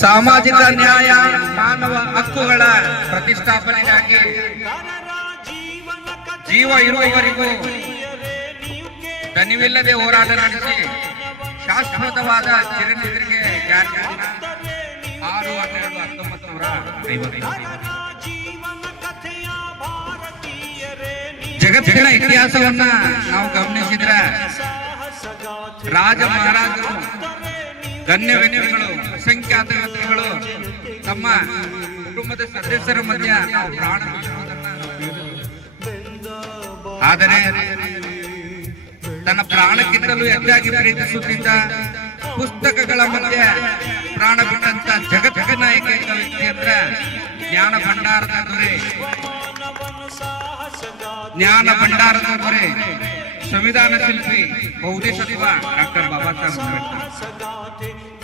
ಸಾಮಾಜಿಕ ನ್ಯಾಯ, ಮಾನವ ಹಕ್ಕುಗಳ ಪ್ರತಿಷ್ಠಾಪನೆಗಾಗಿ ಜೀವ ಇರುವವರೆಗೂ ದನಿವಿಲ್ಲದೆ ಹೋರಾಟ ನಡೆಸಿ ಶಾಶ್ವತವಾದ ಚಿರಂಜೀವರಿಗೆ ಆರು ಹನ್ನೆರಡು ಹತ್ತೊಂಬತ್ತು ನೂರ ಜಗತ್ತಿನ ಇತಿಹಾಸವನ್ನ ನಾವು ಗಮನಿಸಿದ್ರೆ ರಾಜ ಮಹಾರಾಜರು ಗಣ್ಯ ವ್ಯಕ್ತಿಗಳು ಅಸಂಖ್ಯಾತ ವ್ಯಕ್ತಿಗಳು ತಮ್ಮ ಕುಟುಂಬದ ಸದಸ್ಯರ ಮಧ್ಯ ಪ್ರಾಣ ಆದರೆ ತನ್ನ ಪ್ರಾಣಕ್ಕಿಂತಲೂ ಹೆಚ್ಚಾಗಿ ಪ್ರೀತಿಸುತ್ತಿದ್ದ ಪುಸ್ತಕಗಳ ಮಧ್ಯೆ ಪ್ರಾಣ ಬಿಟ್ಟಂತ ಜಗತ್ತಿನ ನಾಯಕ ವ್ಯಕ್ತಿ ಅಂದ್ರೆ ಜ್ಞಾನ ಭಂಡಾರದ ದೊರೆ. ಜ್ಞಾನ ಭಂಡಾರದ ದೊರೆ. संविधान शिल्पी बौद्ध डॉक्टर बाबासाहेब आंबेडकर.